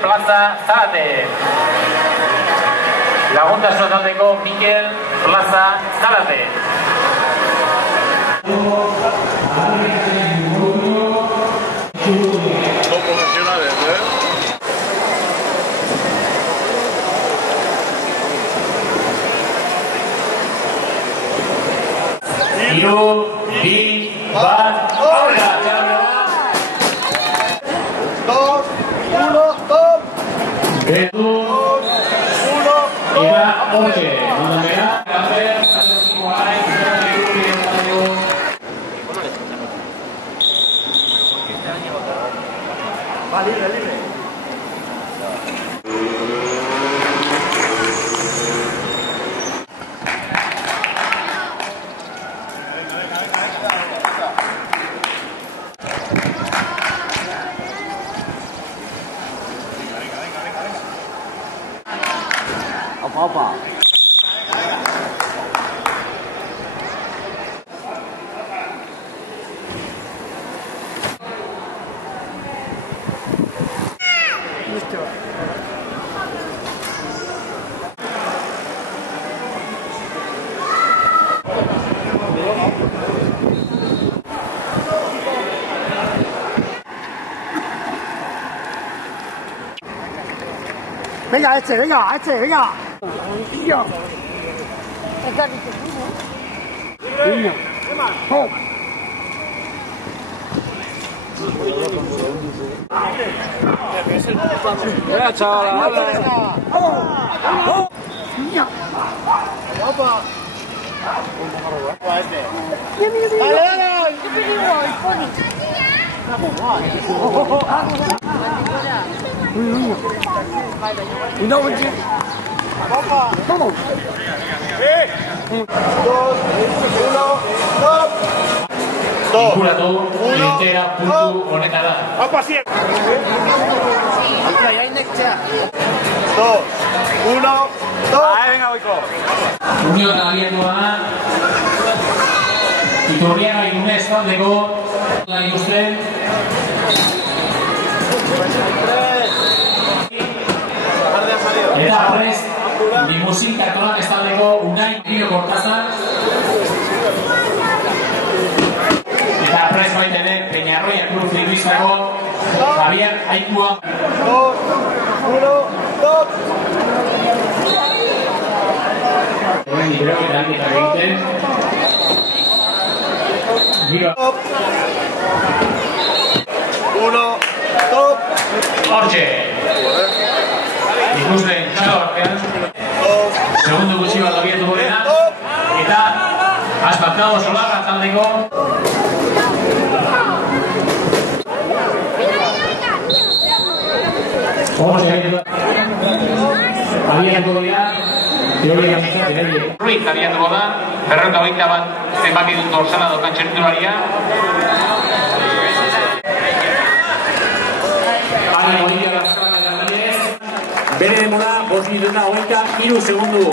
Plaza Zarate. Laguntasuna taldeko Mikel Plaza Zarate. Son profesionales, Hiru, bi, bat, aurrera! Dos, uno, top! Betu, eta horte. Mondamera, kafer, libre, libre. Apa-apa. Venga, este, venga, este, venga. Venga. Venga. ¡Oh! Venga, chaval, dale. Venga. Guapa. Dale, dale. Una última. Vamos. Dos, uno, top! Dos. Inkuratu, lintera, puntu honetara. ¡Apa, siempre! Dos, uno, top! Ahí, venga, Boico. Unión abiendua da. Iturriaga Irunez taldeko lan ikusten. Eta horrez, limusin kartonak ez taldeko Unai Pilo Kortazar. Eta horrez baita ere, Peñarroia Cruz Iruizako Javier Aikua. Dos, uno, top! Horren iberok eta alketak egiten. Top! Uno, top! Hortxe! Ikusten, txalo artean. Segundo gutxi bat abiatu gorena. Eta asfaltado solarra taldeko. Abiatu dira. Ruiz abiatuko da. 220 bat zenbaki dut dorsala dokan txertularia. Bere demora, 5:23 segundu.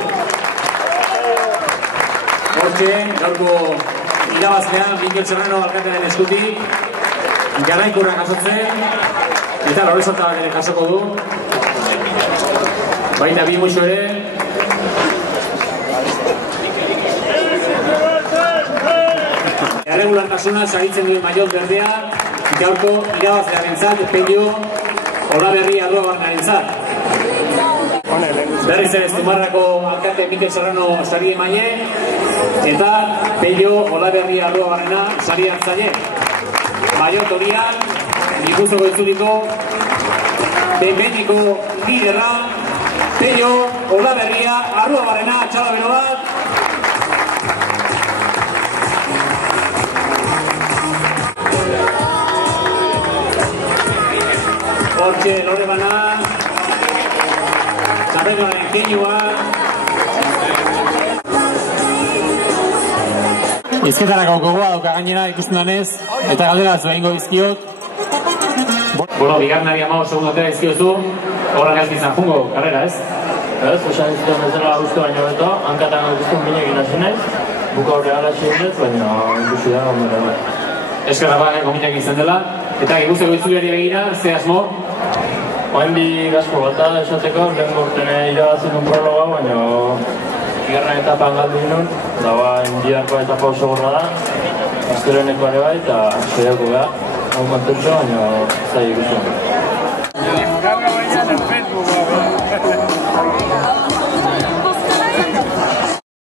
Hortxe, gaurko irabazlean, Mikel Serrano alkatearen eskutik, jarraikurra jasotzen, eta Loresaltabak ere jasoko du. Baita bi muixo ere. Erregulartasuna sagitzen duen maiot berdea, gaurko irabazlearentzat, Pello Olaberri Arruabarrenentzat. Berriz ere Zumarrako alkate Mikel Serrano sari emaile, eta Pello Olaberri Arruabarrena sari hartzaile. Maiot horian, Gipuzkoako itzuliko behin-behineko liderra, Pello Olaberria Arruabarrena, txala bero bat. Hortxe, lore bana, txapelduaren keinua. Izketarako gogoa dauka gainera ikusten danez, eta galdera zu egingo bizkiot. Bueno, bigarnari 15 segundu atera izkiozu, horren ez izan jungo, karrera ez? Ez, esan izkion ez dela uste baino beto, hankatan guztun binekin hasi naiz, buka horre ala xeindez, baina ikusi da ondera da. Eskerra bagen gominak izan dela, eta Gipuzkoako itzuliari begira, ze asmo? Oendik asko bata esateko, lehen gorten irabazi nun prologa, baina bigarren etapan galdu ginen, eta biharko etapa oso gorra da, asteroeneko ere bai, eta saiako gara, hau kontentu, baina zai ikusten. Carga mañana en Facebook.